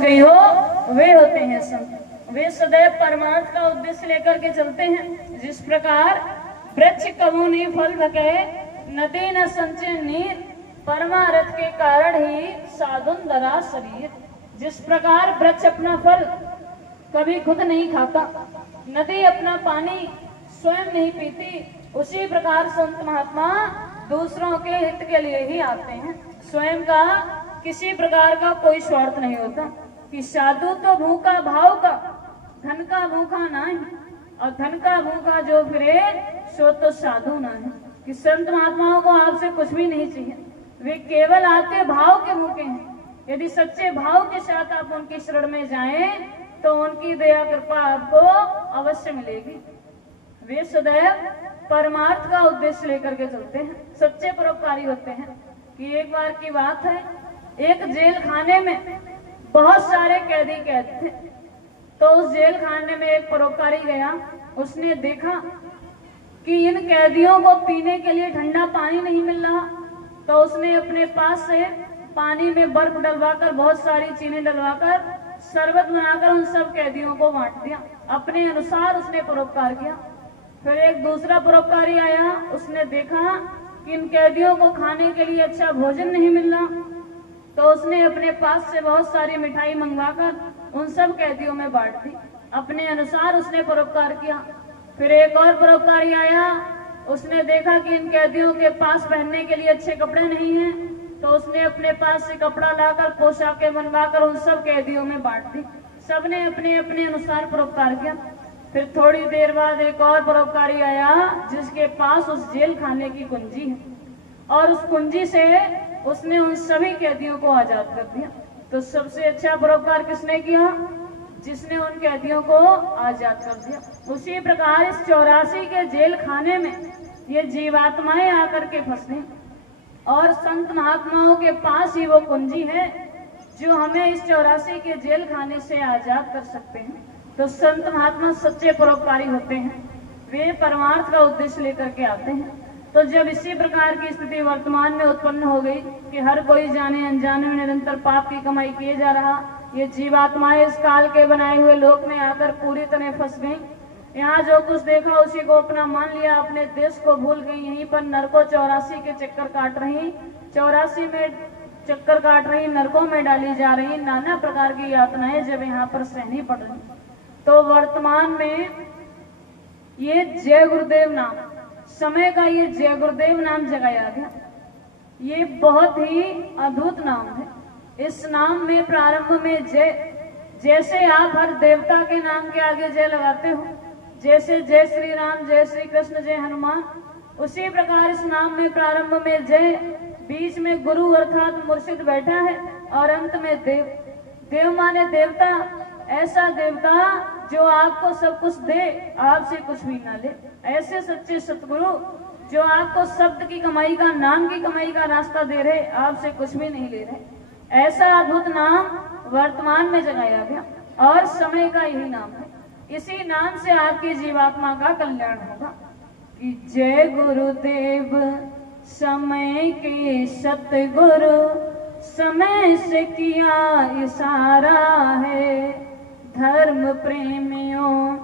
गई हो वे होते हैं संत। वे सदैव परमार्थ का उद्देश्य लेकर के चलते हैं। जिस प्रकार वृक्ष कबू नहीं फल भके, नदी न संचय नीर, परमार्थ के कारण ही साधुन धरा शरीर। जिस प्रकार वृक्ष अपना फल कभी खुद नहीं खाता, नदी अपना पानी स्वयं नहीं पीती, उसी प्रकार संत महात्मा दूसरों के हित के लिए ही आते हैं। स्वयं का किसी प्रकार का कोई स्वार्थ नहीं होता कि साधु तो भूखा भाव का, धन का भूखा नहीं, और धन का भूखा जो फिरे सो तो साधु नहीं। कि संत महात्माओं को आपसे कुछ भी नहीं चाहिए, वे केवल आते भाव के भूखे हैं। यदि सच्चे भाव के साथ आप उनकी शरण में जाएं तो उनकी दया कृपा आपको अवश्य मिलेगी। वे सदैव परमार्थ का उद्देश्य लेकर के चलते हैं, सच्चे परोपकारी होते हैं। कि एक बार की बात है, एक जेल खाने में बहुत सारे कैदी कैद थे। तो उस जेल खाने में एक परोपकारी गया, उसने देखा कि इन कैदियों को पीने के लिए ठंडा पानी नहीं मिल रहा। तो उसने अपने पास से पानी में बर्फ डलवाकर, बहुत सारी चीनी डलवाकर, शरबत बनाकर उन सब कैदियों को बांट दिया। अपने अनुसार उसने परोपकार किया। फिर एक दूसरा परोपकारी आया, उसने देखा कि इन कैदियों को खाने के लिए अच्छा भोजन नहीं मिल रहा। तो उसने अपने पास से बहुत सारी मिठाई मंगवाकर उन सब कैदियों में बांट दी। अपने अनुसार उसने परोपकार किया। फिर एक और परोपकारी आया, उसने देखा कि इन कैदियों के पास पहनने के लिए अच्छे कपड़े नहीं हैं। तो उसने अपने पास से कपड़ा लाकर पोशाकें बनवाकर उन सब कैदियों में बांट दी। सबने अपने अपने अनुसार परोपकार किया। फिर थोड़ी देर बाद एक और परोपकारी आया, जिसके पास उस जेल खाने की कुंजी है, और उस कुंजी से उसने उन सभी कैदियों को आजाद कर दिया। तो सबसे अच्छा परोपकार किसने किया? जिसने उन कैदियों को आजाद कर दिया। उसी प्रकार इस 84 के जेल खाने में ये जीवात्माएं आकर के फंस गई, और संत महात्माओं के पास ही वो कुंजी है जो हमें इस 84 के जेल खाने से आजाद कर सकते हैं। तो संत महात्मा सच्चे परोपकारी होते हैं, वे परमार्थ का उद्देश्य लेकर के आते हैं। तो जब इसी प्रकार की स्थिति वर्तमान में उत्पन्न हो गई कि हर कोई जाने अनजाने में निरंतर पाप की कमाई किए जा रहा, ये जीवात्माएं इस काल के बनाए हुए लोक में आकर पूरी तरह फंस गई। यहाँ जो कुछ देखा उसी को अपना मान लिया, अपने देश को भूल गई। यहीं पर नरकों 84 के चक्कर काट रही, 84 में चक्कर काट रही, नरकों में डाली जा रही, नाना प्रकार की यातनाएं जब यहाँ पर सहनी पड़ रही। तो वर्तमान में ये जय गुरुदेव नाम, समय का ये जय गुरुदेव नाम जगाया गया। ये बहुत ही अद्भुत नाम है। इस नाम में प्रारंभ में जय, जैसे आप हर देवता के नाम के आगे जय लगाते हो, जैसे जय श्री राम, जय श्री कृष्ण, जय हनुमान, उसी प्रकार इस नाम में प्रारंभ में जय, बीच में गुरु अर्थात मुर्शिद बैठा है, और अंत में देव। देव माने देवता, ऐसा देवता जो आपको सब कुछ दे, आपसे कुछ भी ना ले। ऐसे सच्चे सतगुरु जो आपको शब्द की कमाई का, नाम की कमाई का रास्ता दे रहे, आपसे कुछ भी नहीं ले रहे। ऐसा अद्भुत नाम वर्तमान में जगाया गया, और समय का यही नाम है। इसी नाम से आपकी जीवात्मा का कल्याण होगा। कि जय गुरुदेव समय के सतगुरु, समय से किया इशारा है, धर्म प्रेमियों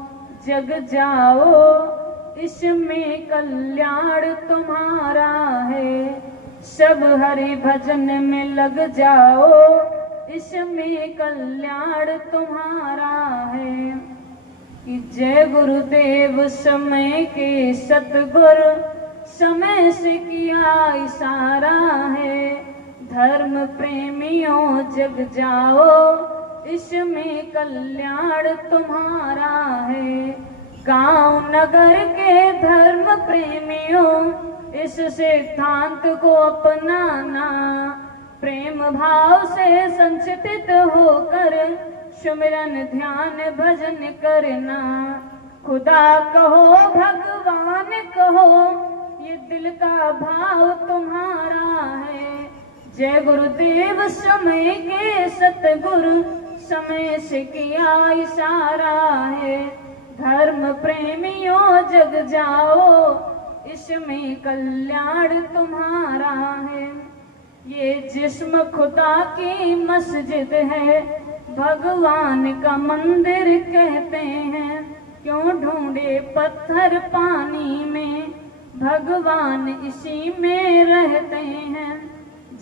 जग जाओ, इसमें कल्याण तुम्हारा है। सब हरि भजन में लग जाओ, इसमें कल्याण तुम्हारा है। कि जय गुरुदेव समय के सतगुरु, समय से किया इशारा है, धर्म प्रेमियों जग जाओ, इसमें कल्याण तुम्हारा है। गांव नगर के धर्म प्रेमियों, इस सिद्धांत को अपनाना, प्रेम भाव से संचित होकर सुमिरन ध्यान भजन करना। खुदा कहो भगवान कहो, ये दिल का भाव तुम्हारा है। जय गुरुदेव समय के सतगुरु, समय से किया इशारा है, धर्म प्रेमियों जग जाओ, इसमें कल्याण तुम्हारा है। ये जिस्म खुदा की मस्जिद है, भगवान का मंदिर कहते हैं, क्यों ढूंढे पत्थर पानी में, भगवान इसी में रहते हैं।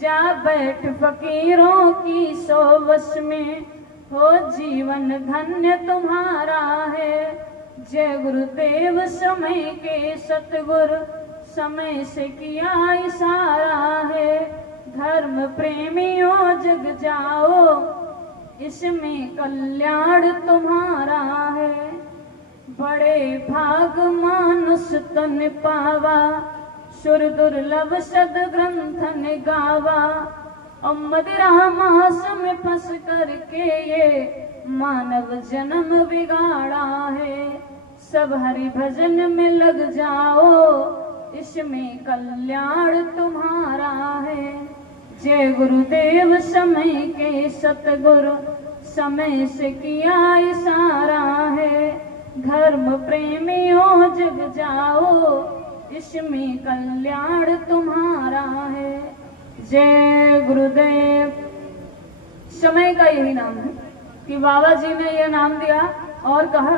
जा बैठ फकीरों की सोवस में, हो जीवन धन्य तुम्हारा है। जय गुरुदेव समय के सतगुरु, समय से किया इशारा है। धर्म प्रेमियों जग जाओ, इसमें कल्याण तुम्हारा है। बड़े भाग मानुष तन पावा, सुर दुर्लभ सद ग्रंथन गावा। और मदिरा मास में फंस करके ये मानव जन्म बिगाड़ा है। सब हरि भजन में लग जाओ, इसमें कल्याण तुम्हारा है। जय गुरुदेव समय के सतगुरु, समय से किया इशारा है। धर्म प्रेमियों जग जाओ, इसमें कल्याण तुम्हारा है। जय गुरुदेव। समय का यही नाम है कि बाबा जी ने यह नाम दिया और कहा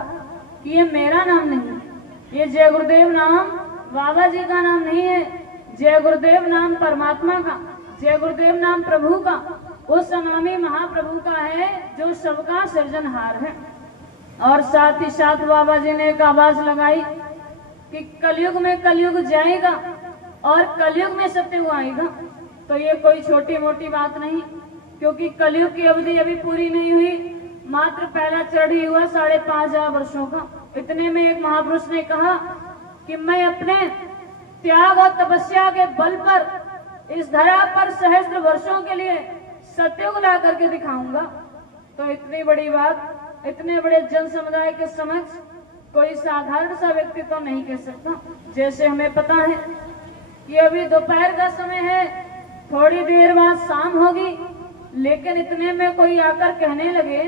कि ये मेरा नाम नहीं है, ये जय गुरुदेव नाम बाबा जी का नाम नहीं है। जय गुरुदेव नाम परमात्मा का, जय गुरुदेव नाम प्रभु का, उस अनामी महाप्रभु का है जो सबका सृजनहार है। और साथ ही साथ बाबा जी ने एक आवाज लगाई कि कलयुग में कलयुग जाएगा और कलयुग में सत्ययुग आएगा। तो ये कोई छोटी मोटी बात नहीं, क्योंकि कलयुग की अवधि अभी पूरी नहीं हुई, मात्र पहला चढ़ ही हुआ 5,500 वर्षों का। इतने में एक महापुरुष ने कहा कि मैं अपने त्याग और तपस्या के बल पर इस धरा पर सहस्त्र वर्षों के लिए सत्ययुग ला करके दिखाऊंगा। तो इतनी बड़ी बात इतने बड़े जन समुदाय के समक्ष कोई साधारण सा व्यक्ति तो नहीं कह सकता। जैसे हमें पता है कि अभी दोपहर का समय है, थोड़ी देर बाद शाम होगी, लेकिन इतने में कोई आकर कहने लगे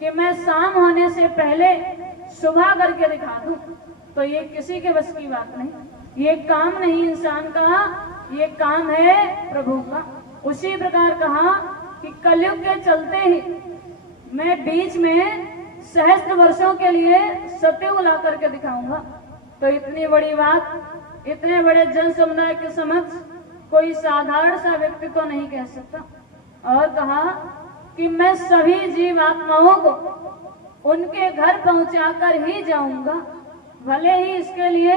कि मैं शाम होने से पहले सुबह करके दिखा दूं, तो ये किसी के बस की बात नहीं। ये काम नहीं इंसान का, ये काम है प्रभु का। उसी प्रकार कहा कि कलयुग के चलते ही मैं बीच में सहस्त्र वर्षों के लिए सत्ययुग ला करके दिखाऊंगा। तो इतनी बड़ी बात इतने बड़े जन समुदाय के समक्ष कोई साधारण सा व्यक्ति तो नहीं कह सकता। और कहा कि मैं सभी जीवात्माओं को उनके घर पहुंचाकर ही जाऊंगा, भले ही इसके लिए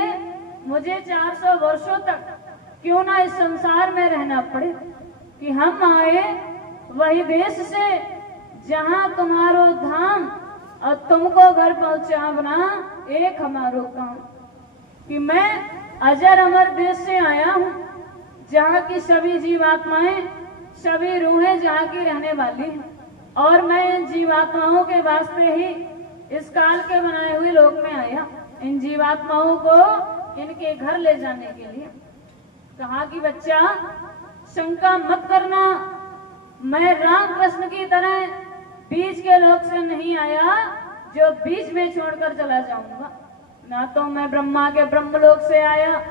मुझे 400 वर्षों तक क्यों ना इस संसार में रहना पड़े। कि हम आए वही देश से जहां तुम्हारो धाम, और तुमको घर पहुंचावना एक हमारो काम। कि मैं अजर अमर देश से आया हूँ, जहाँ की सभी जीवात्माएं, सभी रूहें जहाँ की रहने वाली हैं, और मैं इन जीवात्माओं के वास्ते ही इस काल के बनाए हुए लोक में आया, इन जीवात्माओं को इनके घर ले जाने के लिए। कहा कि बच्चा शंका मत करना, मैं राम कृष्ण की तरह बीच के लोक से नहीं आया जो बीच में छोड़कर चला जाऊंगा। ना तो मैं ब्रह्मा के ब्रह्मलोक से आया,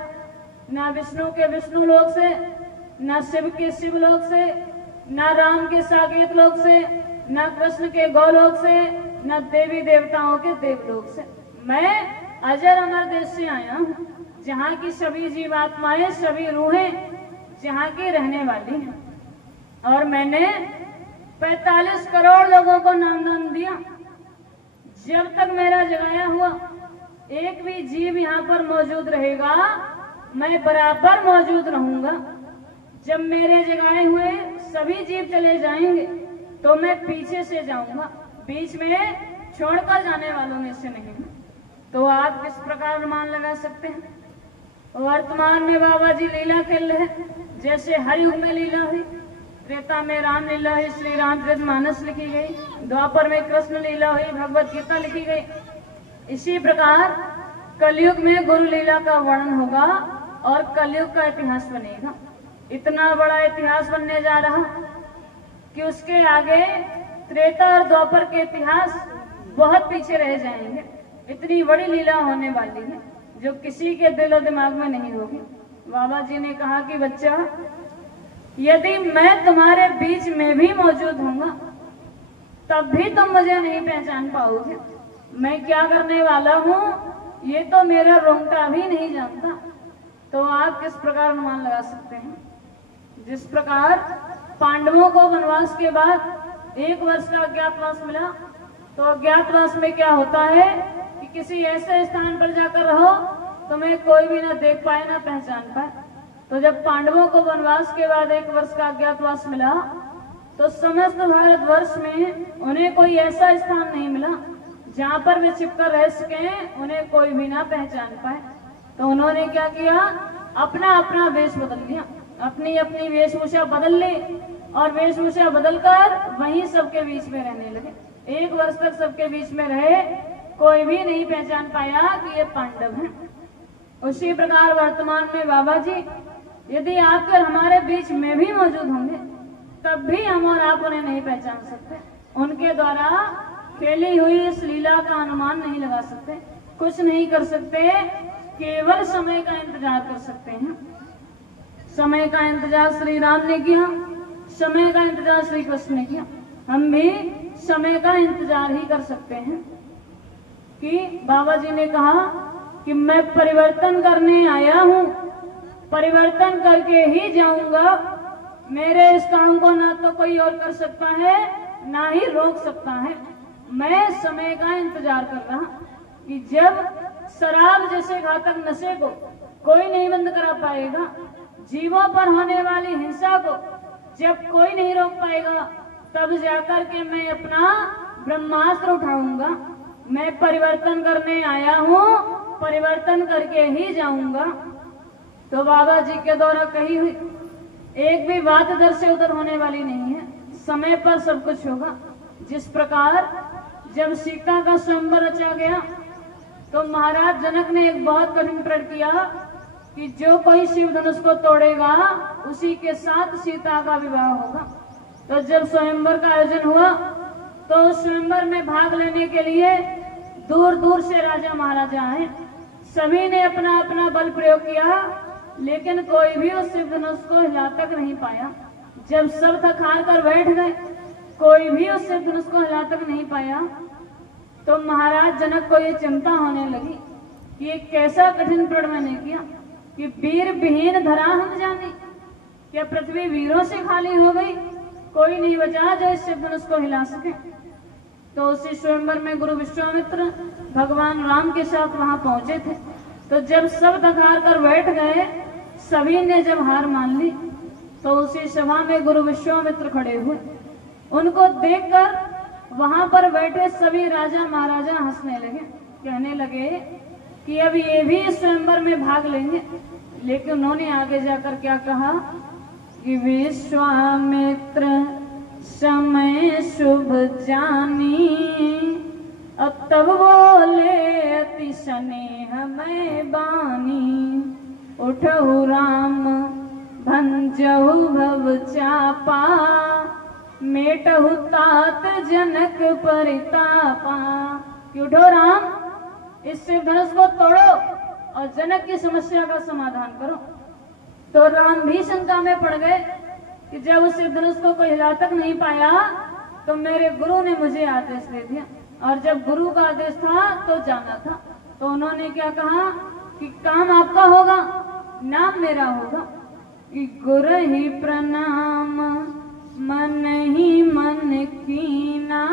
ना विष्णु के विष्णु लोक से, ना शिव के शिवलोक से, ना राम के साकेत लोक से, ना कृष्ण के गौलोक से, ना देवी देवताओं के देवलोक से। मैं अजर अमर देश से आया हूँ, जहाँ की सभी जीवात्माएं, सभी रूहें जहाँ की रहने वाली हैं। और मैंने 45 करोड़ लोगों को नामदान दिया। जब तक मेरा जगाया हुआ एक भी जीव यहाँ पर मौजूद रहेगा, मैं बराबर मौजूद रहूंगा। जब मेरे जगाए हुए सभी जीव चले जाएंगे तो मैं पीछे से जाऊंगा, बीच में छोड़कर जाने वालों में से नहीं। तो आप किस प्रकार अनुमान लगा सकते हैं? वर्तमान में बाबा जी लीला खेल रहे हैं, जैसे हर युग में लीला हुई, त्रेता में राम लीला हुई, श्री रामचरितमानस लिखी गई, द्वापर में कृष्ण लीला हुई, भगवत गीता लिखी गई। इसी प्रकार कलयुग में गुरु लीला का वर्णन होगा और कलयुग का इतिहास बनेगा। इतना बड़ा इतिहास बनने जा रहा कि उसके आगे त्रेता और द्वापर के इतिहास बहुत पीछे रह जाएंगे। इतनी बड़ी लीला होने वाली है जो किसी के दिल और दिमाग में नहीं होगी। बाबा जी ने कहा कि बच्चा, यदि मैं तुम्हारे बीच में भी मौजूद हूंगा तब भी तुम मुझे नहीं पहचान पाओगे। मैं क्या करने वाला हूँ ये तो मेरा रोंगटा भी नहीं जानता। तो आप किस प्रकार अनुमान लगा सकते हैं? जिस प्रकार पांडवों को वनवास के बाद 1 वर्ष का अज्ञातवास मिला, तो अज्ञातवास में क्या होता है कि किसी ऐसे स्थान पर जाकर रहो तुम्हें कोई भी ना देख पाए ना पहचान पाए। तो जब पांडवों को वनवास के बाद 1 वर्ष का अज्ञातवास मिला तो समस्त भारतवर्ष में उन्हें कोई ऐसा स्थान नहीं मिला जहां पर वे छिपकर रह सके, उन्हें कोई भी ना पहचान पाए। तो उन्होंने क्या किया, अपना अपना वेश बदल लिया, अपनी अपनी वेशभूषा बदल ली और वेशभूषा बदलकर वहीं सबके बीच में रहने लगे। 1 वर्ष तक सबके बीच में रहे, कोई भी नहीं पहचान पाया कि ये पांडव हैं। उसी प्रकार वर्तमान में बाबा जी यदि आकर हमारे बीच में भी मौजूद होंगे तब भी हम और आप उन्हें नहीं पहचान सकते। उनके द्वारा खेली हुई इस लीला का अनुमान नहीं लगा सकते, कुछ नहीं कर सकते, केवल समय का इंतजार कर सकते हैं। समय का इंतजार श्री राम ने किया, समय का इंतजार श्री कृष्ण ने किया, हम भी समय का इंतजार ही कर सकते हैं। कि बाबा जी ने कहा कि मैं परिवर्तन करने आया हूं, परिवर्तन करके ही जाऊंगा। मेरे इस काम को ना तो कोई और कर सकता है ना ही रोक सकता है। मैं समय का इंतजार कर रहा कि जब शराब जैसे घातक नशे को कोई नहीं बंद करा पाएगा, जीवों पर होने वाली हिंसा को जब कोई नहीं रोक पाएगा, तब जाकर के मैं अपना ब्रह्मास्त्र उठाऊंगा। मैं परिवर्तन करने आया हूँ, परिवर्तन करके ही जाऊंगा। तो बाबा जी के द्वारा कही हुई एक भी बात इधर से उधर होने वाली नहीं है, समय पर सब कुछ होगा। जिस प्रकार जब सीता का स्वयंवर रचा गया तो महाराज जनक ने एक बहुत कठिन प्रण किया कि जो कोई शिव धनुष को तोड़ेगा उसी के साथ सीता का विवाह होगा। तो जब स्वयंवर का आयोजन हुआ तो उस स्वयंवर में भाग लेने के लिए दूर दूर से राजा महाराजा आए। सभी ने अपना अपना बल प्रयोग किया, लेकिन कोई भी उस शिव धनुष को हिला तक नहीं पाया। जब सब थक हार कर बैठ गए, कोई भी उस शिव धनुष को हिला तक नहीं पाया, तो महाराज जनक को ये चिंता होने लगी कि ये कैसा कठिन प्रण मैंने किया कि वीर विहीन धरा हम जाने। क्या पृथ्वी वीरों से खाली हो गई? कोई नहीं बचा जो इस शिव धनुष को हिला सके। तो उसी स्वयंवर में गुरु विश्वामित्र भगवान राम के साथ वहां पहुंचे थे। तो जब सब थकार कर बैठ गए, सभी ने जब हार मान ली, तो उसी सभा में गुरु विश्वामित्र खड़े हुए। उनको देखकर वहां पर बैठे सभी राजा महाराजा हंसने लगे, कहने लगे कि अब ये भी स्वयंवर में भाग लेंगे। लेकिन उन्होंने आगे जाकर क्या कहा कि विश्वामित्र समय शुभ जानी, अब तब बोले अति स्नेह मैं बानी। उठहु राम भंजहु भव चापा, मेटहु तात जनक परितापा। कि उठो राम, इस शिव धनुष को तोड़ो और जनक की समस्या का समाधान करो। तो राम भी शंका में पड़ गए कि जब उस शिव धनुष को कोई हिला तक नहीं पाया तो मेरे गुरु ने मुझे आदेश दे दिया, और जब गुरु का आदेश था तो जाना था। तो उन्होंने क्या कहा कि काम आपका होगा, नाम मेरा होगा। कि गुरु ही प्रणाम मन ही मन कीना,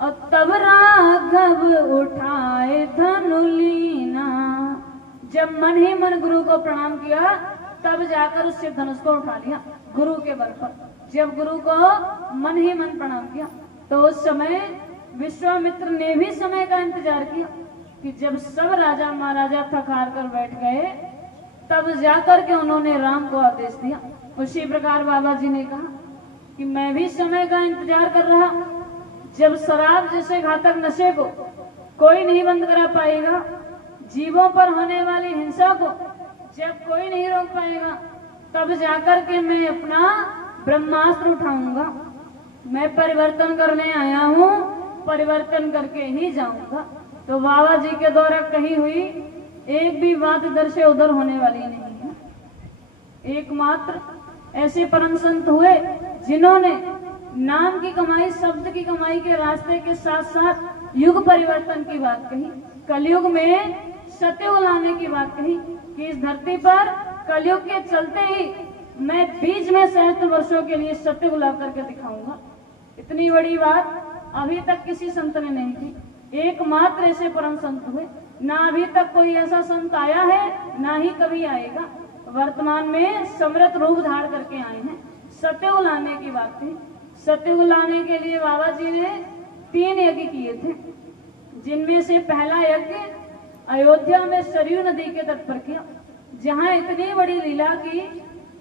और तब राघव उठाए धनुलीना। जब मन ही मन गुरु को प्रणाम किया तब जाकर उस शिव धनुष को उठा लिया गुरु के बल पर। जब गुरु को मन ही मन प्रणाम किया तो उस समय विश्वामित्र ने भी समय का इंतजार किया कि जब सब राजा महाराजा थक हार कर बैठ गए तब जाकर के उन्होंने राम को आदेश दिया। उसी प्रकार बाबा जी ने कहा कि मैं भी समय का इंतजार कर रहा। जब शराब जैसे घातक नशे को कोई नहीं बंद करा पाएगा, जीवों पर होने वाली हिंसा को जब कोई नहीं रोक पाएगा, तब जाकर के मैं अपना ब्रह्मास्त्र उठाऊंगा। मैं परिवर्तन करने आया हूँ, परिवर्तन करके ही जाऊंगा। तो बाबा जी के द्वारा कही हुई एक भी बात इधर से उधर होने वाली नहीं है। एकमात्र ऐसे परम संत हुए जिन्होंने नाम की कमाई, शब्द की कमाई के रास्ते के साथ साथ युग परिवर्तन की बात कही, कलयुग में सतयुग लाने की बात कही कि इस धरती पर कलयुग के चलते ही मैं बीच में सहस्त्र वर्षों के लिए सतयुग ला करके दिखाऊंगा। इतनी बड़ी बात अभी तक किसी संत ने नहीं की, एकमात्र ऐसे परम संत हुए। ना अभी तक कोई ऐसा संत आया है, ना ही कभी आएगा। वर्तमान में समृत रूप धारण करके आए हैं। सतयुग लाने की बात थी। सतयुग लाने के लिए बाबा जी ने 3 यज्ञ किए थे, जिनमें से पहला यज्ञ अयोध्या में सरयू नदी के तट पर किया, जहां इतनी बड़ी लीला की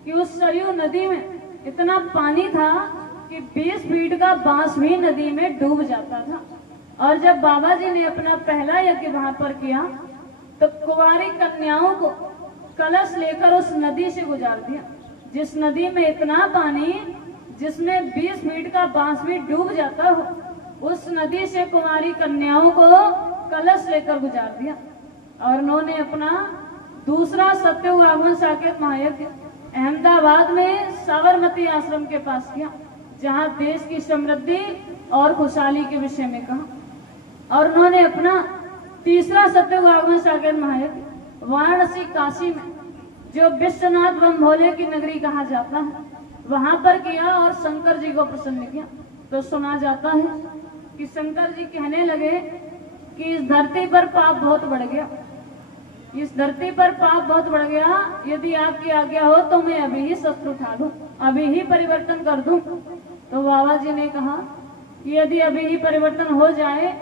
कि उस सरयू नदी में इतना पानी था कि 20 फीट का बांस भी नदी में डूब जाता था। और जब बाबा जी ने अपना पहला यज्ञ वहां पर किया तो कुंवारी कन्याओं को कलश लेकर उस नदी से गुजार दिया, जिस नदी में इतना पानी जिसमें 20 फीट का बांस भी डूब जाता हो, उस नदी से कुंवारी कन्याओं को कलश लेकर गुजार दिया। और उन्होंने अपना दूसरा सतयुग आगमन साकेत महायज्ञ अहमदाबाद में साबरमती आश्रम के पास किया, जहां देश की समृद्धि और खुशहाली के विषय में कहा। और उन्होंने अपना तीसरा सतयुग आगमन साकेत महायज्ञ वाराणसी काशी में, जो विश्वनाथ बम भोले की नगरी कहा जाता है, वहां पर किया और शंकर जी को प्रसन्न किया। तो सुना जाता है कि शंकर जी कहने लगे कि इस धरती पर पाप बहुत बढ़ गया, इस धरती पर पाप बहुत बढ़ गया, यदि आपकी आज्ञा हो तो मैं अभी ही शस्त्र उठा दूं, अभी ही परिवर्तन कर दूं। तो बाबा जी ने कहा कि यदि अभी ही परिवर्तन हो जाए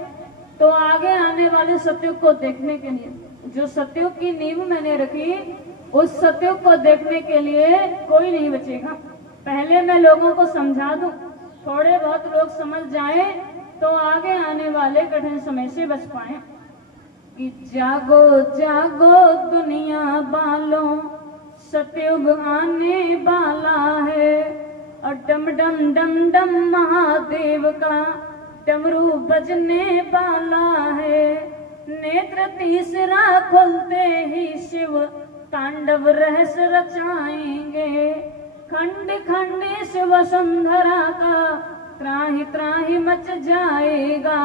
तो आगे आने वाले सतयुग को देखने के लिए, जो सतयुग की नींव मैंने रखी, उस सतयुग को देखने के लिए कोई नहीं बचेगा। पहले मैं लोगों को समझा दूं, थोड़े बहुत लोग समझ जाएं तो आगे आने वाले कठिन समय से बच पाए। कि जागो जागो दुनिया वालों, सतयुग आने वाला है, और डम डम डम डम महादेव का डमरू बजने वाला है। नेत्र तीसरा खुलते ही शिव तांडव रहस्य रचाएंगे, खंड खंड शिव वसुंधरा का त्राहि त्राहि मच जाएगा।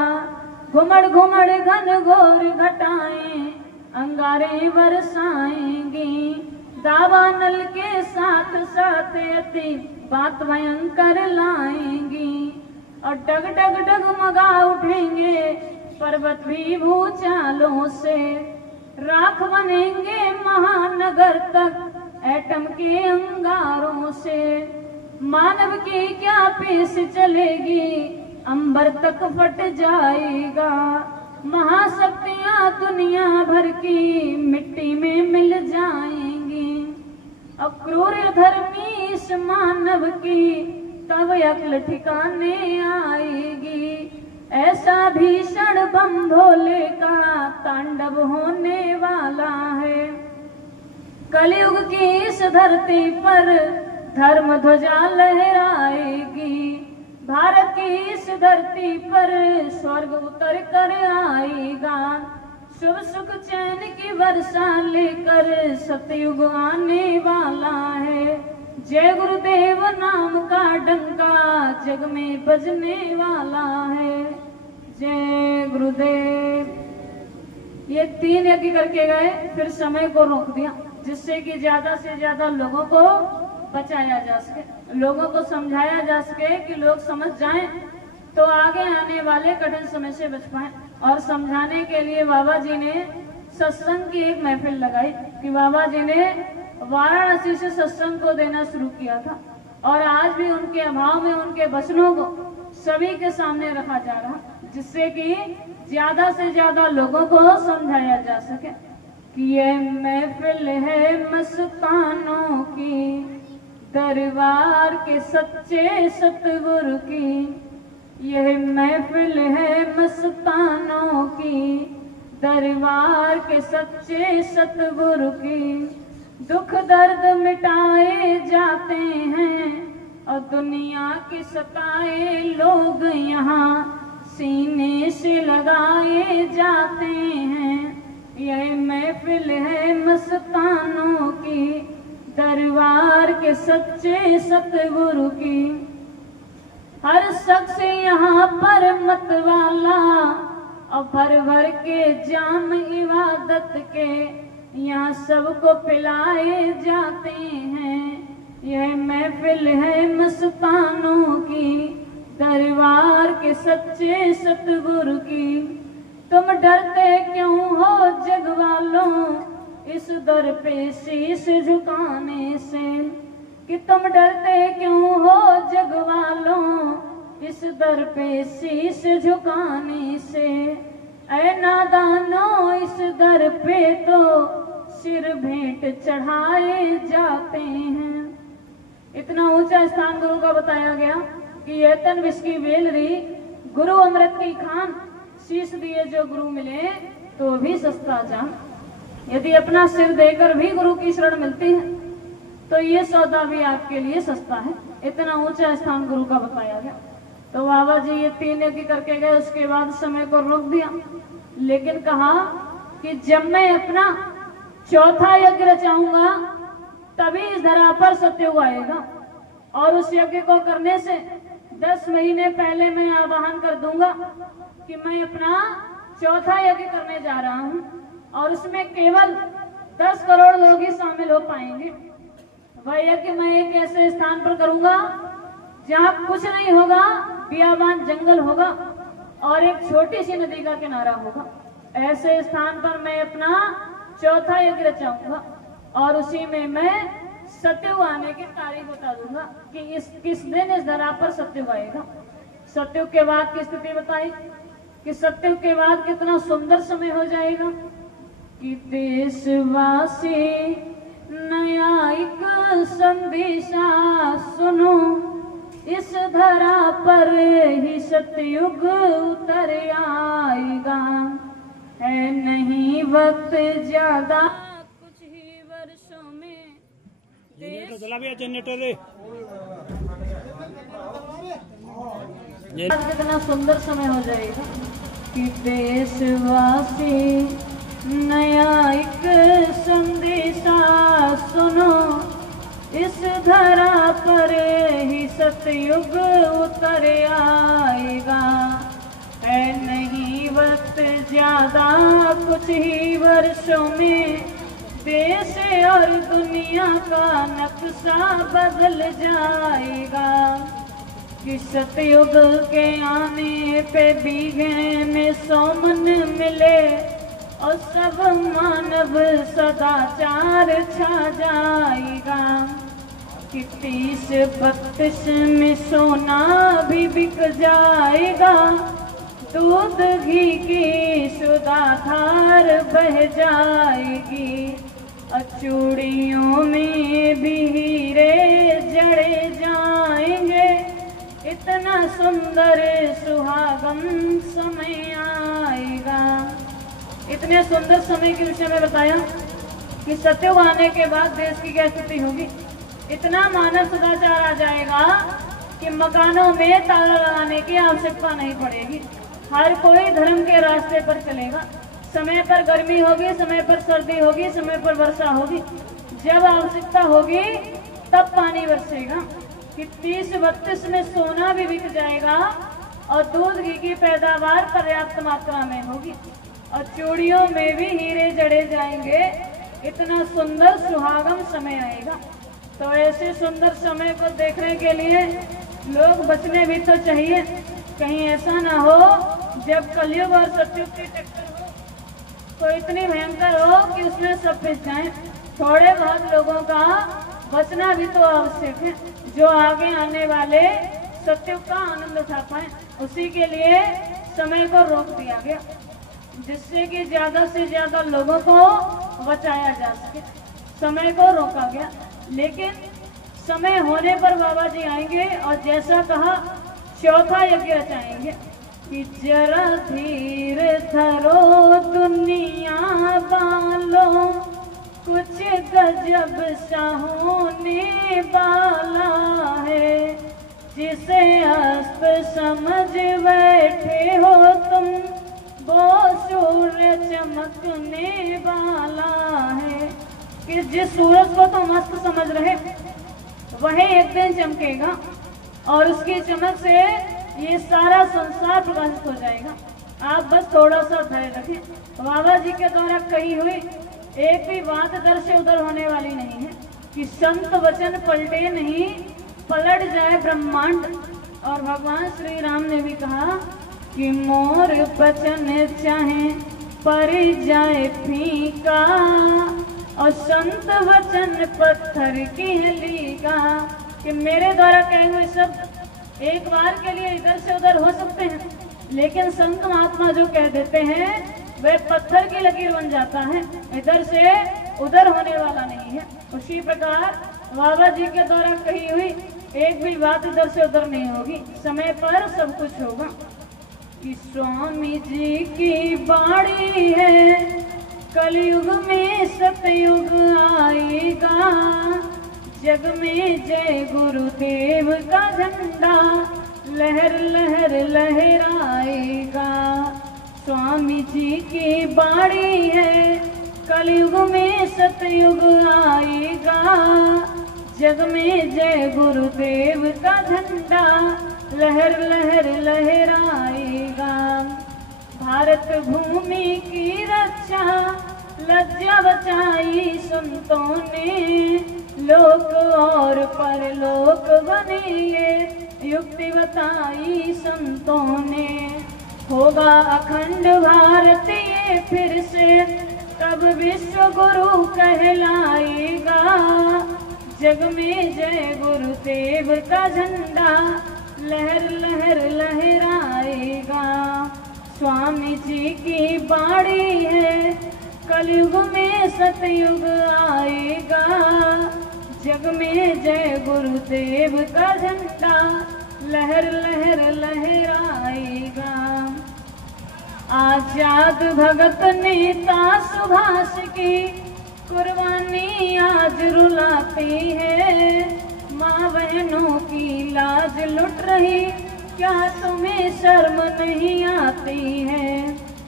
घुमड़ घुमड़ घन घोर घटाएं अंगारे बरसाएंगी, दावानल के साथ साथ अति बात भयंकर लाएंगी। और डग डग डगमगा उठेंगे पर्वत भी भूचालों से, राख बनेंगे महानगर तक एटम के अंगारों से। मानव की क्या पेश चलेगी, अंबर तक फट जाएगा। महाशक्तियां दुनिया भर की मिट्टी में मिल जाएंगी। अक्रूर धर्मी इस मानव की तब अक्ल ठिकाने आएगी। ऐसा भीषण बम भोले का तांडव होने वाला है। कलयुग की इस धरती पर धर्म ध्वजा लहराएगी। भारत की इस धरती पर स्वर्ग उतर कर आएगा। शुभ सुख चैन की वर्षा लेकर सतयुग आने वाला है। जय गुरुदेव नाम का डंका जग में बजने वाला है। जय गुरुदेव। ये 3 यज्ञ करके गए, फिर समय को रोक दिया, जिससे कि ज्यादा से ज्यादा लोगों को बचाया जा सके, लोगों को समझाया जा सके कि लोग समझ जाएं तो आगे आने वाले कठिन समय से बच पाएं। और समझाने के लिए बाबा जी ने सत्संग की एक महफिल लगाई कि बाबा जी ने वाराणसी से सत्संग को देना शुरू किया था, और आज भी उनके अभाव में उनके वचनों को सभी के सामने रखा जा रहा, जिससे कि ज्यादा से ज्यादा लोगों को समझाया जा सके कि ये महफिल है मस्तानों की, दरबार के सच्चे सतगुरु की। यह महफिल है मस्तानों की, दरबार के सच्चे सतगुरु की। दुख दर्द मिटाए जाते हैं और दुनिया के सताए लोग यहाँ सीने से लगाए जाते हैं। यह महफिल है मस्तानों की, दरबार के सच्चे सतगुरु की। हर शख्स यहाँ पर मतवाला और भर भर के जाम इबादत के यहाँ सबको पिलाए जाते हैं। यह महफिल है मस्तानों की, दरबार के सच्चे सतगुरु की। तुम डरते क्यों हो जग वालों, इस दर पे शीश झुकाने से। कि तुम डरते क्यों हो जग वालों, इस दर पे शीश झुकाने से। ऐ नादानों इस दर पे तो सिर भेंट चढ़ाए जाते हैं। इतना ऊंचा स्थान गुरु का बताया गया कि ये तन विष की बेलरी, गुरु अमृत की खान, शीश दिए जो गुरु मिले तो भी सस्ता जान। यदि अपना सिर देकर भी गुरु की शरण मिलती है तो ये सौदा भी आपके लिए सस्ता है। इतना ऊंचा स्थान गुरु का बताया गया। तो बाबा जी ये 3 यज्ञ करके गए, उसके बाद समय को रोक दिया, लेकिन कहा कि जब मैं अपना 4था यज्ञ रचाऊंगा तभी इस धरा पर सत्ययुग आएगा। और उस यज्ञ को करने से 10 महीने पहले मैं आवाहन कर दूंगा कि मैं अपना 4था यज्ञ करने जा रहा हूं, और उसमें केवल 10 करोड़ लोग ही शामिल हो पाएंगे। वह यज्ञ मैं एक ऐसे स्थान पर करूंगा जहां कुछ नहीं होगा, बियाबान जंगल होगा और एक छोटी सी नदी का किनारा होगा। ऐसे स्थान पर मैं अपना 4था यज्ञ रचाऊंगा और उसी में मैं सत्ययुग आने की तारीख बता दूंगा कि किस दिन इस धरा पर सत्ययुग आएगा। सत्ययुग के बाद की स्थिति बताई कि सत्ययुग के बाद कितना सुंदर समय हो जाएगा कि देशवासी नया एक संदेशा सुनो, इस धरा पर ही सतयुग उतर आएगा। है नहीं वक्त ज्यादा, कुछ ही वर्षों में कितना सुंदर समय हो जाएगा कि देशवासी नया एक संदेशा सुनो, इस धरा पर ही सतयुग उतर आएगा। है नहीं वक्त ज्यादा, कुछ ही वर्षों में देश और दुनिया का नक्शा बदल जाएगा। कि सतयुग के आने पे बीघे में 100 मन मिले और सब मानव सदाचार छा जाएगा। कि 30-32 में सोना भी बिक जाएगा, दूध घी की सुधा धार बह जाएगी, और चूड़ियों में भी हीरे जड़े जाएंगे। इतना सुंदर सुहागन समय आएगा। इतने सुंदर समय के विषय में बताया कि सत्ययुग आने के बाद देश की क्या स्थिति होगी। इतना मानव सदाचार आ जाएगा कि मकानों में ताला लगाने की आवश्यकता नहीं पड़ेगी। हर कोई धर्म के रास्ते पर चलेगा। समय पर गर्मी होगी, समय पर सर्दी होगी, समय पर वर्षा होगी। जब आवश्यकता होगी तब पानी बरसेगा। कि 30-32 में सोना भी बिक जाएगा और दूध घी की पैदावार पर्याप्त मात्रा में होगी, और चूड़ियों में भी हीरे जड़े जाएंगे। इतना सुंदर सुहागम समय आएगा। तो ऐसे सुंदर समय को देखने के लिए लोग बचने भी तो चाहिए। कहीं ऐसा ना हो जब कलयुग और सतयुग की टक्कर हो तो इतनी भयंकर हो कि उसमें सब पिस जाए। थोड़े बहुत लोगों का बचना भी तो आवश्यक है, जो आगे आने वाले सतयुग का आनंद उठा पाए। उसी के लिए समय को रोक दिया गया, जिससे कि ज्यादा से ज्यादा लोगों को बचाया जा सके। समय को रोका गया, लेकिन समय होने पर बाबा जी आएंगे और जैसा कहा 4था यज्ञ रचाएंगे कि जरा धीर धरो दुनिया वालों, कुछ गजब सा होने वाला है। जिसे अस्त समझ बैठे हो तुम, वो सूर्य चमकने वाला है। कि जिस सूरज को तुम मस्त समझ रहे वही एक दिन चमकेगा। और उसकी चमक से ये सारा संसार प्रकाशित हो जाएगा। आप बस थोड़ा सा धैर्य रखें। बाबा जी के द्वारा कही हुई एक भी बात इधर से उधर होने वाली नहीं है कि संत वचन पलटे नहीं, पलट जाए ब्रह्मांड। और भगवान श्री राम ने भी कहा कि मोर वचन चाहे पर जाए फीका, और संत वचन पत्थर की लीका। कि मेरे द्वारा कहे हुए शब्द एक बार के लिए इधर से उधर हो सकते हैं, लेकिन संत महात्मा जो कह देते हैं वह पत्थर की लकीर बन जाता है, इधर से उधर होने वाला नहीं है। उसी प्रकार बाबा जी के द्वारा कही हुई एक भी बात इधर से उधर नहीं होगी, समय पर सब कुछ होगा। कि स्वामी जी की बाणी है, कलयुग में सतयुग आएगा, जग में जय गुरुदेव का झंडा लहर लहर लहराएगा। स्वामी जी की बाणी है, कलयुग में सतयुग आएगा, जग में जय गुरुदेव का झंडा लहर लहर लहराएगा। भारत भूमि की रक्षा लज्जा बचाई संतों ने, लोक और परलोक बनेंगे युक्ति बताई संतों ने। होगा अखंड भारत ये फिर से, तब विश्व गुरु कहलाएगा, जग में जय गुरुदेव का झंडा लहर लहर लहराएगा। स्वामी जी की बाणी है, कलयुग में सतयुग आएगा, जग में जय गुरुदेव का झंडा लहर लहर लहराएगा। आजाद भगत नेता सुभाष की कुर्बानी आज रुलाती है, माँ बहनों की लाज लुट रही, क्या तुम्हें शर्म नहीं आती है।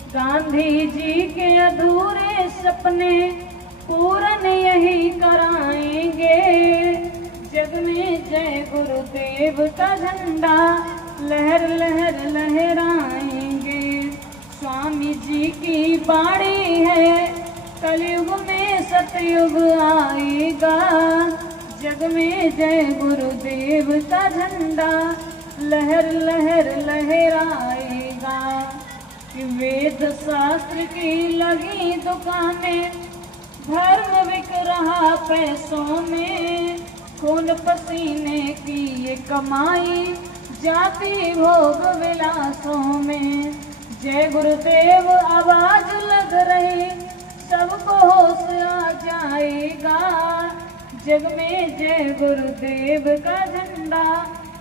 गांधी जी के अधूरे सपने पूरन यही कराएंगे, जग में जय गुरुदेव का झंडा लहर लहर लहराएंगे। स्वामी जी की बाणी है, कलयुग में सतयुग आएगा, जग में जय गुरुदेव का झंडा लहर लहर लहराएगा। कि वेद शास्त्र की लगी दुकानें, धर्म बिक रहा पैसों में, खून पसीने की ये कमाई जाती भोग विलासों में। जय गुरुदेव आवाज लग रही, सबको होश आ जाएगा, जग में जय गुरुदेव का झंडा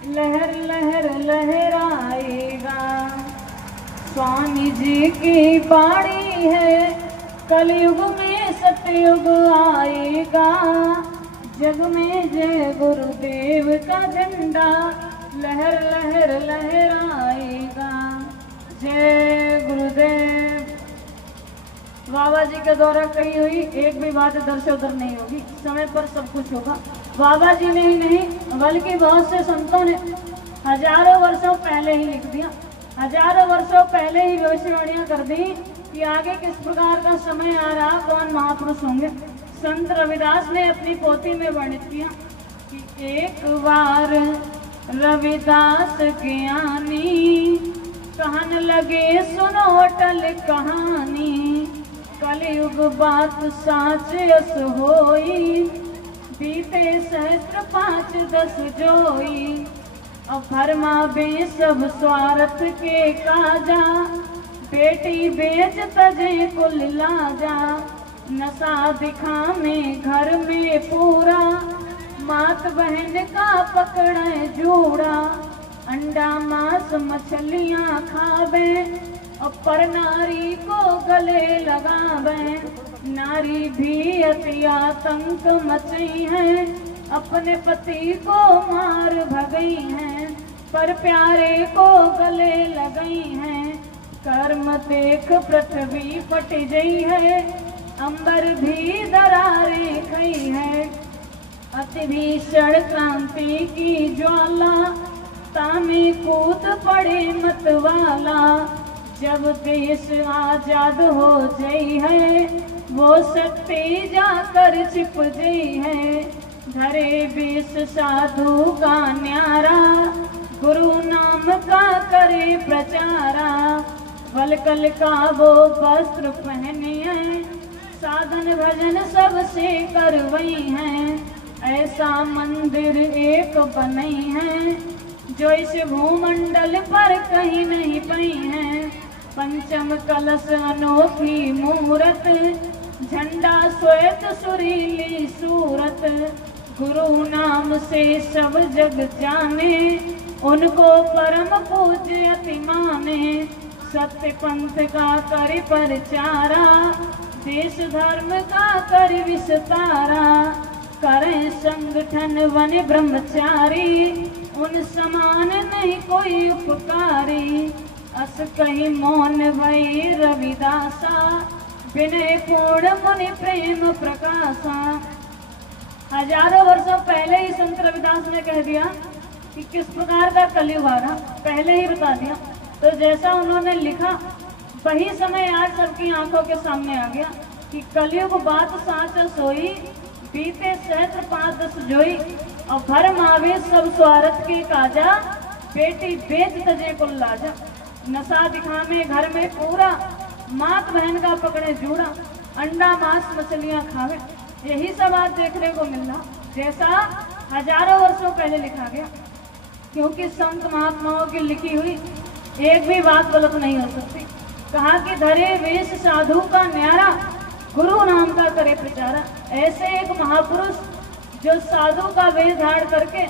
लहर लहर लहराएगा। स्वामी जी की बाणी है, कलयुग में सतयुग आएगा, जग में जय गुरुदेव का झंडा लहर लहर लहराएगा। जय गुरुदेव। बाबा जी के द्वारा कही हुई एक भी बात इधर से उधर नहीं होगी, समय पर सब कुछ होगा। बाबा जी ने ही नहीं बल्कि बहुत से संतों ने हजारों वर्षों पहले ही लिख दिया, हजारों वर्षों पहले ही भविष्यवाणियां कर दी कि आगे किस प्रकार का समय आ रहा, कौन महापुरुष होंगे। संत रविदास ने अपनी पोथी में वर्णित किया कि एक बार रविदास ज्ञानी, कहन लगे सुनो अटल कहानी, कलयुग बात साच यस होई, बीते सहस्त्र 5-10 जोई। अब फरमा बे सब स्वार्थ के काजा, बेटी बेच तजे कुल लाजा, नशा दिखा में घर में पूरा, मात बहन का पकड़े जूड़ा, अंडा मांस मछलियां खावे, और पर नारी को गले लगावे। नारी भी अति आतंक मची है, अपने पति को मार भगई हैं, पर प्यारे को गले लगई हैं। कर्म देख पृथ्वी फट गई है, अंबर भी दरारे खई है। अति भीषण क्रांति की ज्वाला, ममता में कूद पड़े मतवाला। जब देश आजाद हो गई है वो शक्ति जाकर छिप गई है। धरे बेस साधु का न्यारा गुरु नाम का करे प्रचारा। वलकल का वो वस्त्र पहने हैं साधन भजन सबसे करवई हैं। ऐसा मंदिर एक बनई है जो इस भूमंडल पर कहीं नहीं पई है। पंचम कलश अनोखी मूरत झंडा श्वेत सुरीली सूरत। गुरु नाम से सब जग जाने उनको परम पूज्य अति माने। सत्य पंथ का कर प्रचारा देश धर्म का कर विस्तारा। करें संगठन वन ब्रह्मचारी उन समान नहीं कोई उपकारी। अस कहीं मौन भई रविदासा विनय पूर्ण मुनि प्रेम प्रकाशा। हजारों वर्षों पहले ही संत रविदास ने कह दिया कि किस प्रकार का कलयुग आ रहा, पहले ही बता दिया। तो जैसा उन्होंने लिखा वही समय आज सबकी आंखों के सामने आ गया कि कलयुग बात साच सोई बीते सहस्त्र 5 जोई। और भरम आवे सब स्वार्थ के काजा बेटी बेच तजे को लाजा। नशा दिखावे घर में पूरा मात बहन का पकड़े जूड़ा। अंडा मांस मछलियां खावे यही सब आज देखने को मिल रहा जैसा हजारों वर्षों पहले लिखा गया। क्योंकि संत महात्माओं की लिखी हुई एक भी बात गलत नहीं हो सकती। कहा कि धरे वेश साधु का न्यारा गुरु नाम का करे प्रचारा। ऐसे एक महापुरुष जो साधु का वेश धारण करके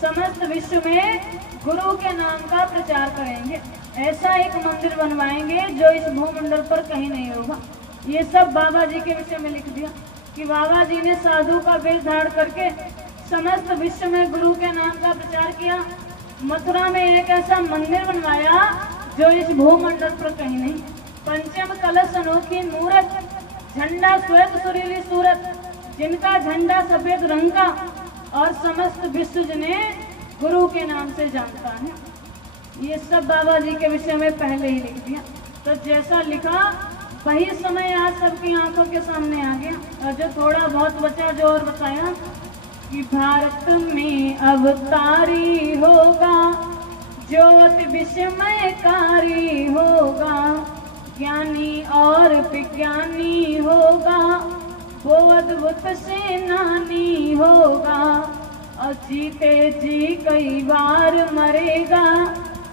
समस्त विश्व में गुरु के नाम का प्रचार करेंगे। ऐसा एक मंदिर बनवाएंगे जो इस भूमंडल पर कहीं नहीं होगा। ये सब बाबा जी के विषय में लिख दिया कि बाबा जी ने साधु का वेश धारण करके समस्त विश्व में गुरु के नाम का प्रचार किया। मथुरा में एक ऐसा मंदिर बनवाया जो इस भूमंडल पर कहीं नहीं। पंचम कलश अनोखी मूरत झंडा श्वेत सुरीली सूरत। जिनका झंडा सफेद रंग का और समस्त विश्व जिन्हें गुरु के नाम से जानता है। ये सब बाबा जी के विषय में पहले ही लिख दिया। तो जैसा लिखा वही समय आज सबकी आंखों के सामने आ गया। और जो थोड़ा बहुत बचा जो और बताया कि भारत में अवतारी होगा जो अति विस्मयकारी होगा। ज्ञानी और विज्ञानी होगा वो अद्भुत सेनानी होगा। और जीते जी कई बार मरेगा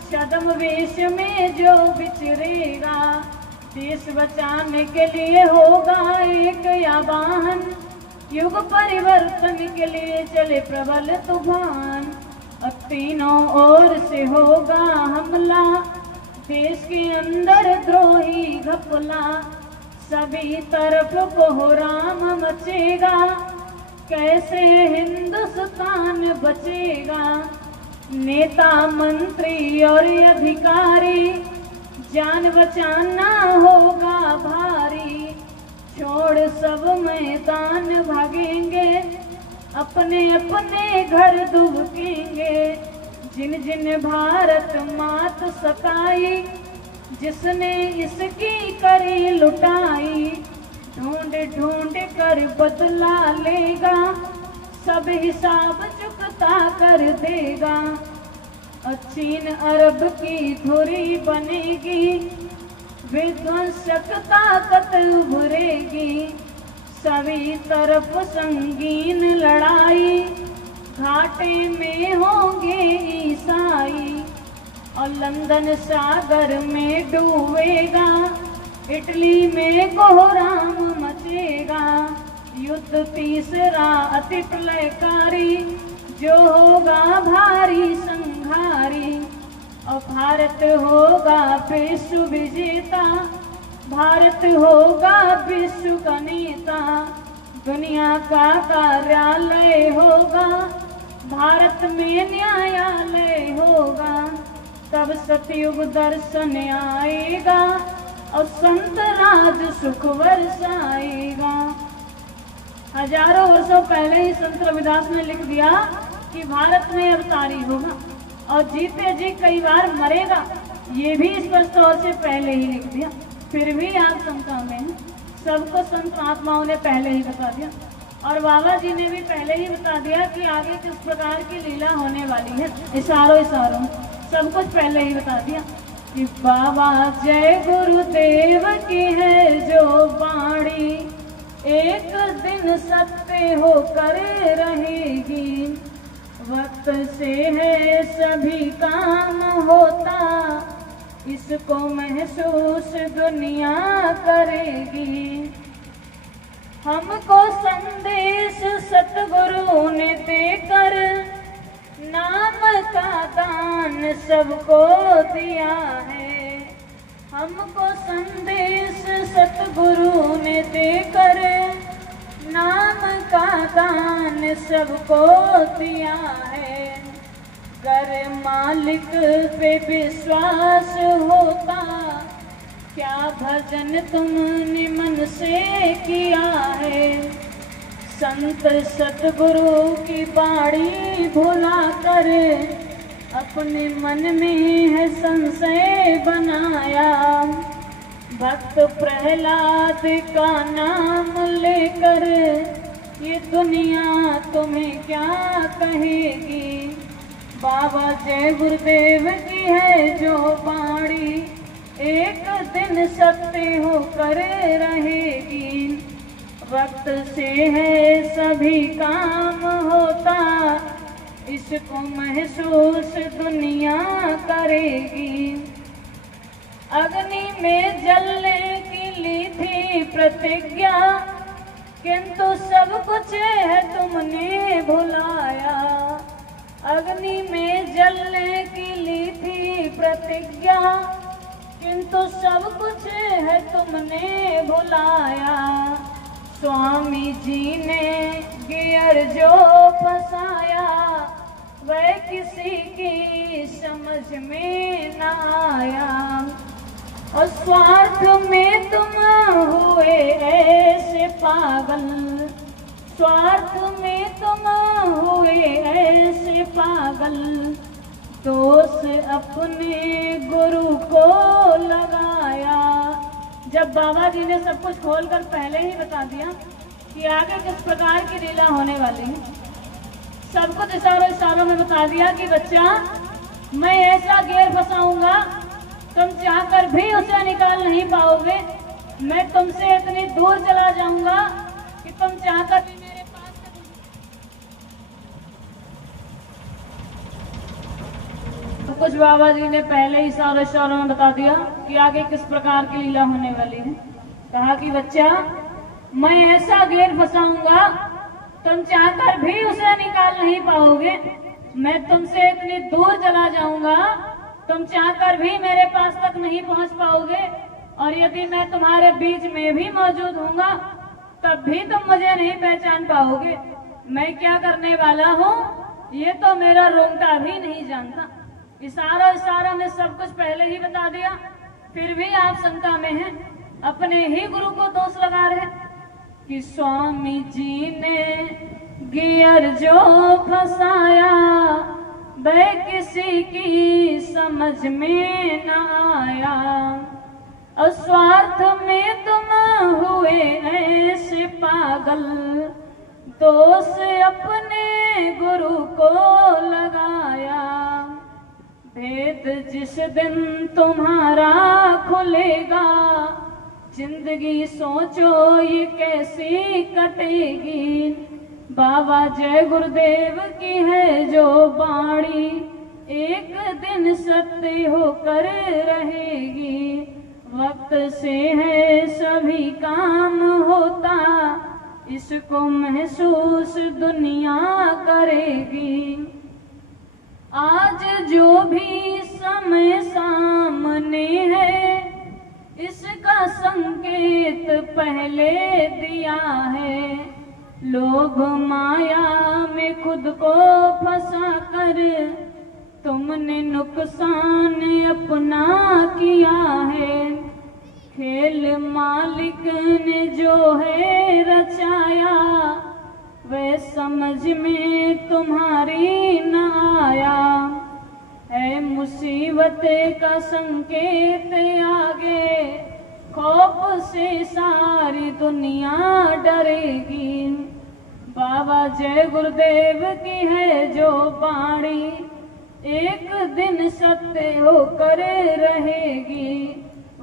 छद्म वेश में जो विचरेगा। देश बचाने के लिए होगा एक आवाहन युग परिवर्तन के लिए चले प्रबल तूफान। अब तीनों ओर से होगा हमला देश के अंदर द्रोही घपला। सभी तरफ कोहराम मचेगा कैसे हिंदुस्तान बचेगा। नेता मंत्री और अधिकारी जान बचाना होगा भारी। छोड़ सब मैदान भागेंगे अपने अपने घर दुबकेंगे। जिन जिन भारत मात सताई जिसने इसकी करी लुटाई। ढूंढ ढूंढ कर बदला लेगा सब हिसाब चुकता कर देगा। और चीन अरब की धुरी बनेगी विध्वंसक ताकत उभरेगी। सभी तरफ संगीन लड़ाई घाटे में होंगे ईसाई। और लंदन सागर में डूबेगा इटली में कोहराम मचेगा। युद्ध तीसरा अति प्रलयकारी जो होगा भारी संहारी। और भारत होगा विश्व विजेता भारत होगा विश्व का नेता। दुनिया का कार्यालय होगा भारत में न्यायालय होगा। तब सतयुग दर्शन आएगा और संत राज सुख बरसाएगा। हजारों वर्षों पहले ही संत रविदास ने लिख दिया कि भारत में अवतारी होगा और जीते जी कई बार मरेगा, ये भी स्पष्ट तौर से पहले ही लिख दिया। फिर भी आप शंका में हैं, सबको संत महात्माओं ने पहले ही बता दिया और बाबा जी ने भी पहले ही बता दिया कि आगे किस प्रकार की लीला होने वाली है। इशारों इशारों सब कुछ पहले ही बता दिया कि बाबा जय गुरुदेव की है जो बाणी, एक दिन सत्य होकर रहेगी। वक्त से है सभी काम होता, इसको महसूस दुनिया करेगी। हमको संदेश सतगुरु ने देकर नाम का दान सबको दिया है। हमको संदेश सतगुरु ने देकर नाम का दान सबको दिया है। अगर मालिक पे विश्वास होता, क्या भजन तुमने मन से किया है। संत सतगुरु की बाणी भुला कर अपने मन में है संशय बनाया। भक्त प्रहलाद का नाम लेकर ये दुनिया तुम्हें क्या कहेगी। बाबा जय गुरुदेव की है जो बाणी, एक दिन सत्य होकर रहेगी। वक्त से है सभी काम होता, इसको महसूस दुनिया करेगी। अग्नि में जलने की ली थी प्रतिज्ञा, किंतु सब कुछ है तुमने भुलाया। अग्नि में जलने की ली थी प्रतिज्ञा, किंतु सब कुछ है तुमने भुलाया। स्वामी जी ने गियर जो फंसाया, वह किसी की समझ में न आया। और स्वार्थ में तुम हुए ऐसे पागल, स्वार्थ में तुम हुए ऐसे पागल। दोष अपने गुरु को लगाया। जब बाबा जी ने सब कुछ खोलकर पहले ही बता दिया कि आगे किस प्रकार की लीला होने वाली है, सब कुछ इशारों में बता दिया कि बच्चा मैं ऐसा घेर फंसाऊंगा, तुम चाहकर भी उसे निकाल नहीं पाओगे। मैं तुमसे इतनी दूर चला जाऊंगा कि तुम चाहकर भी मेरे पास तो कुछ बाबा जी ने पहले ही इशारों में बता दिया कि आगे किस प्रकार की लीला होने वाली है। कहा कि बच्चा मैं ऐसा घेर फंसाऊंगा, तुम चाहकर भी उसे निकाल नहीं पाओगे। मैं तुमसे इतनी दूर चला जाऊंगा, तुम चाहकर भी मेरे पास तक नहीं पहुंच पाओगे। और यदि मैं तुम्हारे बीच में भी मौजूद हूँगा, तब भी तुम मुझे नहीं पहचान पाओगे। मैं क्या करने वाला हूँ ये तो मेरा रोंगटा भी नहीं जानता। इशारा में सब कुछ पहले ही बता दिया, फिर भी आप शंका में हैं, अपने ही गुरु को दोष लगा रहे कि स्वामी जी ने गियर जो फंसाया, वह किसी की समझ में न आया। और स्वार्थ में तुम हुए ऐसे पागल, दोष अपने गुरु को लगाया। भेद जिस दिन तुम्हारा खुलेगा, जिंदगी सोचो ये कैसी कटेगी। बाबा जय गुरुदेव की है जो बाणी, एक दिन सत्य होकर रहेगी। वक्त से है सभी काम होता, इसको महसूस दुनिया करेगी। आज जो भी समय सामने है, इसका संकेत पहले दिया है। लोभ माया में खुद को फंसा कर तुमने नुकसान अपना किया है। खेल मालिक ने जो है रचाया, वह समझ में तुम्हारी न आया। है मुसीबत का संकेत आगे, खौफ से सारी दुनिया डरेगी। बाबा जय गुरुदेव की है जो बाणी, एक दिन सत्य होकर रहेगी।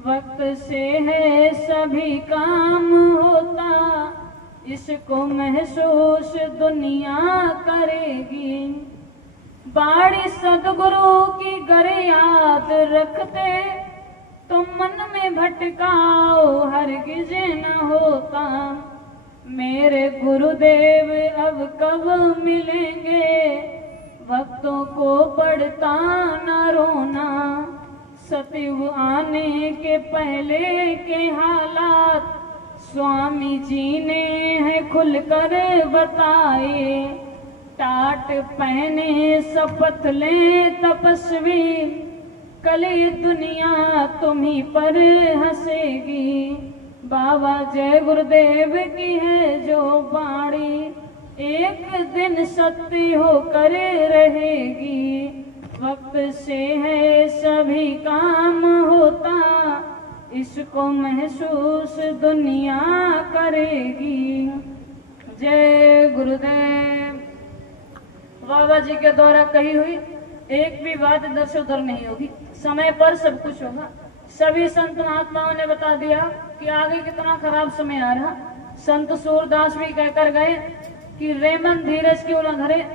वक्त से है सभी काम होता, इसको महसूस दुनिया करेगी। बाणी सदगुरु की गर याद रखते, तुम मन में भटकाओ हरगिज न होता। मेरे गुरुदेव अब कब मिलेंगे, भक्तों को पड़ता न रोना। सतयुग आने के पहले के हालात स्वामी जी ने है खुलकर बताए। टाट पहने शपथ ले तपस्वी, कल ये दुनिया तुम्ही पर हंसेगी। बाबा जय गुरुदेव की है जो बाणी, एक दिन सत्य होकर रहेगी। वक्त से है सभी काम होता, इसको महसूस दुनिया करेगी। जय गुरुदेव। बाबा जी के द्वारा कही हुई एक भी बात इधर से उधर नहीं होगी, समय पर सब कुछ होगा। सभी संत महात्माओं ने बता दिया कि आगे कितना खराब समय आ रहा। संत सूरदास भी कहकर गए कि रेमन धीरज क्यों न धरे,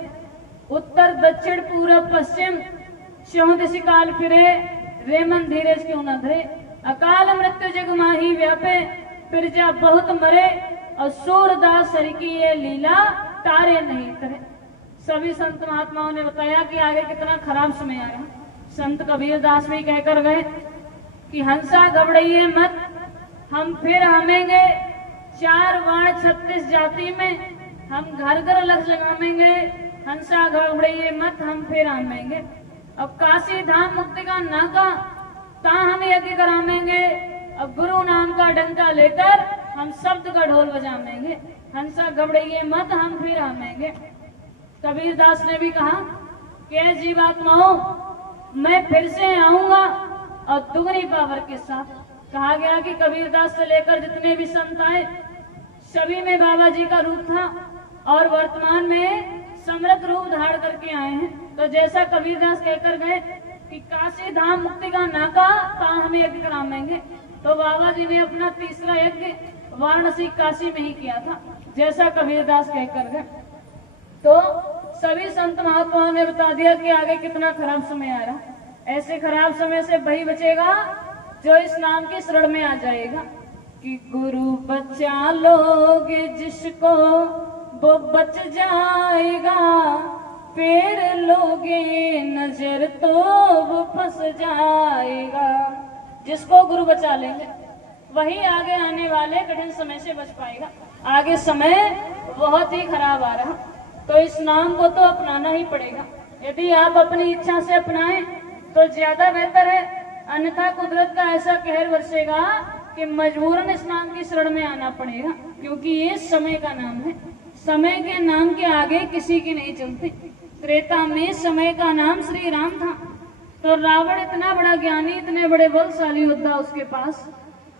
उत्तर दक्षिण पूरब पश्चिम चौं दिशि काल फिरे, रेमन धीरज क्यों न धरे। अकाल मृत्यु जग माही व्यापे, फिर जा बहुत मरे, और सूरदास हरि की ये लीला तारे नहीं करे। सभी संत महात्माओं ने बताया कि आगे कितना खराब समय आया। संत कबीर दास भी कहकर गए कि हंसा घबराइए मत, हम फिर हमेंगे 4 वाण 36 जाति में, हम घर घर लक्ष्य लगाएंगे। हंसा घबराइए मत, हम फिर आमेंगे। अब काशी धाम मुक्ति का नाका, ता हम यज्ञ करामेंगे। अब गुरु नाम का डंका लेकर हम शब्द का ढोल बजाएंगे। हंसा घबराइए मत, हम फिर आमेंगे। कबीर दास ने भी कहा कि जीवात्माओं, मैं फिर से आऊंगा और दुगनी पावर के साथ। कहा गया कि कबीर दास से लेकर जितने भी संत आए, सभी में बाबा जी का रूप था और वर्तमान में समृद्ध रूप धारण करके आए हैं। तो जैसा कबीर दास कहकर गए कि काशी धाम मुक्ति का नाका, ता हम यज्ञ कराएंगे, तो बाबा जी ने अपना तीसरा यज्ञ वाराणसी काशी में ही किया था, जैसा कबीर दास कहकर गए। तो सभी संत महात्माओं ने बता दिया कि आगे कितना खराब समय आ रहा। ऐसे खराब समय से वही बचेगा जो इस नाम की शरण में आ जाएगा कि गुरु बचा लोगे जिसको वो बच जाएगा, फिर लोगे नजर तो वो फंस जाएगा। जिसको गुरु बचा लेंगे वही आगे आने वाले कठिन समय से बच पाएगा। आगे समय बहुत ही खराब आ रहा, तो इस नाम को तो अपनाना ही पड़ेगा। यदि आप अपनी इच्छा से अपनाएं तो ज्यादा बेहतर है, अन्यथा कुदरत का ऐसा कहर बरसेगा कि मजबूरन इस नाम की शरण में आना पड़ेगा, क्योंकि ये समय का नाम है। समय के नाम के आगे किसी की नहीं चलती। त्रेता में समय का नाम श्री राम था, तो रावण इतना बड़ा ज्ञानी, इतने बड़े बलशाली योद्धा उसके पास,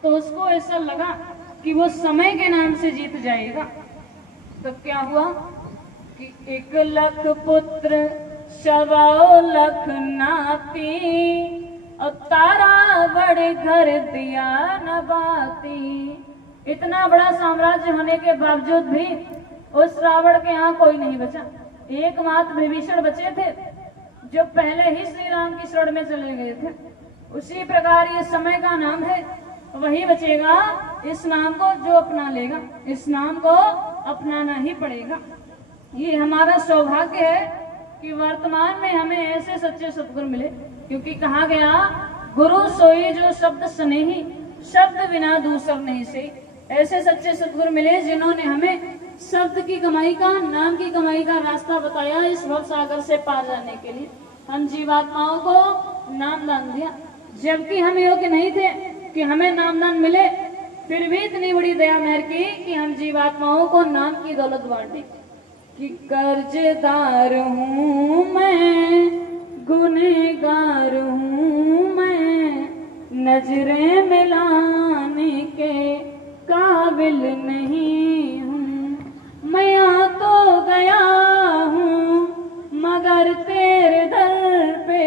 तो उसको ऐसा लगा कि वो समय के नाम से जीत जाएगा। तो क्या हुआ कि 1 लाख पुत्र 1.25 लाख नाती, और तारा बड़े घर दिया नबाती। इतना बड़ा साम्राज्य होने के बावजूद भी उस रावण के यहाँ कोई नहीं बचा। एकमात्र विभीषण बचे थे जो पहले ही श्री राम की शरण में चले गए थे। उसी प्रकार ये समय का नाम है, वही बचेगा इस नाम को जो अपना लेगा। इस नाम को अपनाना ही पड़ेगा। ये हमारा सौभाग्य है कि वर्तमान में हमें ऐसे सच्चे सद्गुरु मिले, क्योंकि कहा गया गुरु सोई जो शब्द स्नेही, शब्द बिना दूसर नहीं से। ऐसे सच्चे सद्गुरु मिले जिन्होंने हमें शब्द की कमाई का, नाम की कमाई का रास्ता बताया इस भव सागर से पार जाने के लिए। हम जीवात्माओं को नाम दान दिया, जबकि हम योग्य नहीं थे कि हमें नाम दान मिले, फिर भी इतनी बड़ी दया मेहर की कि हम जीवात्माओं को नाम की दौलत बांटी। कि कर्जदार हूँ मैं गुनहगार हूँ मैं, नजरें मिलाने के काबिल नहीं हूँ। मैं आ तो गया हूँ मगर तेरे दर पे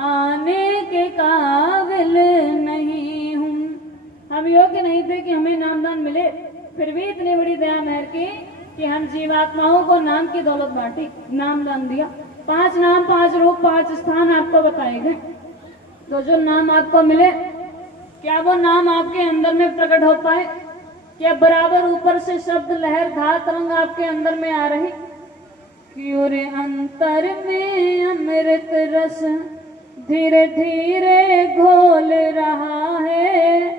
आने के काबिल नहीं हूँ। हम योग्य नहीं थे कि हमें नामदान मिले, फिर भी इतनी बड़ी दया मेहर की कि हम जीवात्माओं को नाम की दौलत बांटी, नामदान दिया। 5 नाम, 5 रूप, 5 स्थान आपको बताए गए। तो जो नाम आपको मिले, क्या वो नाम आपके अंदर में प्रकट हो पाए? क्या बराबर ऊपर से शब्द लहर धार तरंग आपके अंदर में आ रही? क्योरे अंतर में अमृत रस धीरे धीरे घोल रहा है,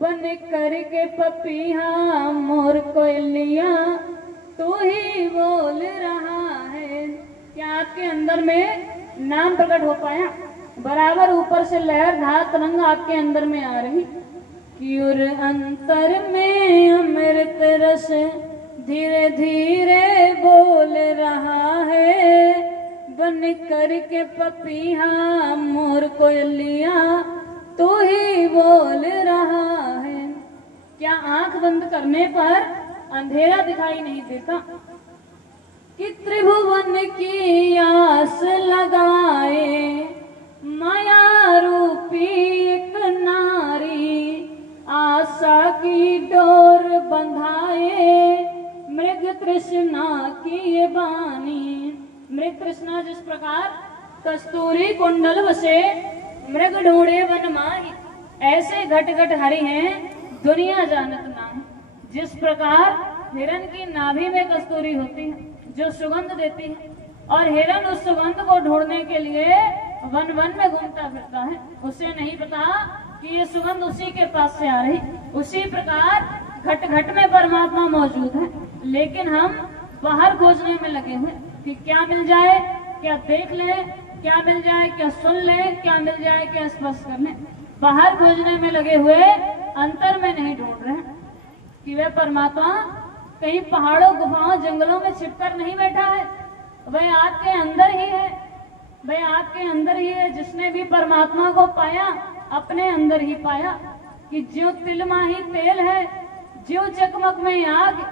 बन करके पपीहा मोर कोयलिया तू ही बोल रहा है। क्या आपके अंदर में नाम प्रकट हो पाया? बराबर ऊपर से लहर धार तरंग आपके अंदर में आ रही। क्योर अंतर में अमृत रस धीरे धीरे बोल रहा है, बन करके पपीहा मोर कोयलिया तू ही बोल रहा है। क्या आंख बंद करने पर अंधेरा दिखाई नहीं देता? कि त्रिभुवन की आस लगाए माया रूपी एक नारी, आशा की डोर बंधाए मृग तृष्णा की ये बानी। मृग तृष्णा जिस प्रकार कस्तूरी कुंडल बसे मृग ढूंढे वन माही, ऐसे घट घट हरि हैं दुनिया जानत नाही। जिस प्रकार हिरण की नाभि में कस्तूरी होती है जो सुगंध देती है, और हिरण उस सुगंध को ढूंढने के लिए वन वन में घूमता फिरता है, उसे नहीं पता कि ये सुगंध उसी के पास से आ रही। उसी प्रकार घट घट में परमात्मा मौजूद है, लेकिन हम बाहर खोजने में लगे हुए कि क्या मिल जाए, क्या देख ले, क्या मिल जाए, क्या सुन ले, क्या मिल जाए, क्या स्पर्श कर ले। बाहर खोजने में लगे हुए, अंतर में नहीं ढूंढ रहे कि वह परमात्मा कहीं पहाड़ों गुफाओं जंगलों में छिपकर नहीं बैठा है, वह आपके अंदर ही है। वह आपके अंदर ही है। जिसने भी परमात्मा को पाया अपने अंदर ही पाया कि ज्यों तिल माही तेल है, ज्यों चकमक में आग,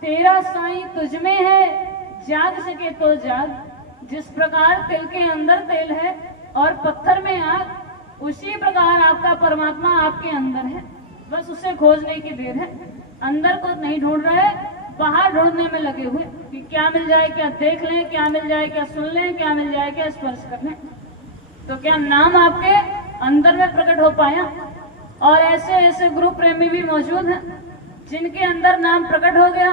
तेरा साईं तुझ में है, जाग सके तो जाग। जिस प्रकार तिल के अंदर तेल है और पत्थर में आग, उसी प्रकार आपका परमात्मा आपके अंदर है। बस उसे खोजने की देर है। अंदर को नहीं ढूंढ रहे, बाहर ढूंढने में लगे हुए कि क्या मिल जाए, क्या देख लें, क्या मिल जाए, क्या सुन लें, क्या मिल जाए, क्या स्पर्श कर लें। तो क्या नाम आपके अंदर में प्रकट हो पाया? और ऐसे ऐसे गुरु प्रेमी भी मौजूद हैं जिनके अंदर नाम प्रकट हो गया,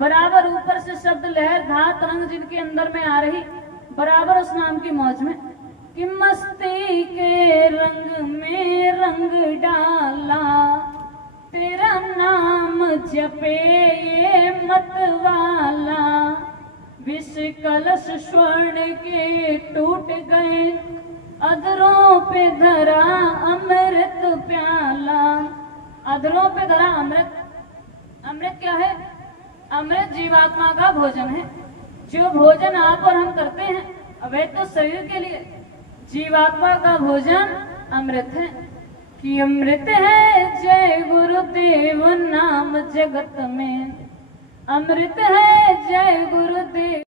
बराबर ऊपर से शब्द लहर धार तरंग जिनके अंदर में आ रही, बराबर उस नाम की मौज में कि मस्ती के रंग में रंग डाला, तेरा नाम जपे ये मतवाला। विष कलश स्वर्ण के टूट गए, अधरों पे धरा अमृत प्याला। अधरों पे धरा अमृत। अमृत क्या है? अमृत जीवात्मा का भोजन है। जो भोजन आप और हम करते हैं वह तो शरीर के लिए, जीवात्मा का भोजन अमृत है। कि अमृत है जय गुरुदेव नाम जगत में, अमृत है जय गुरुदेव।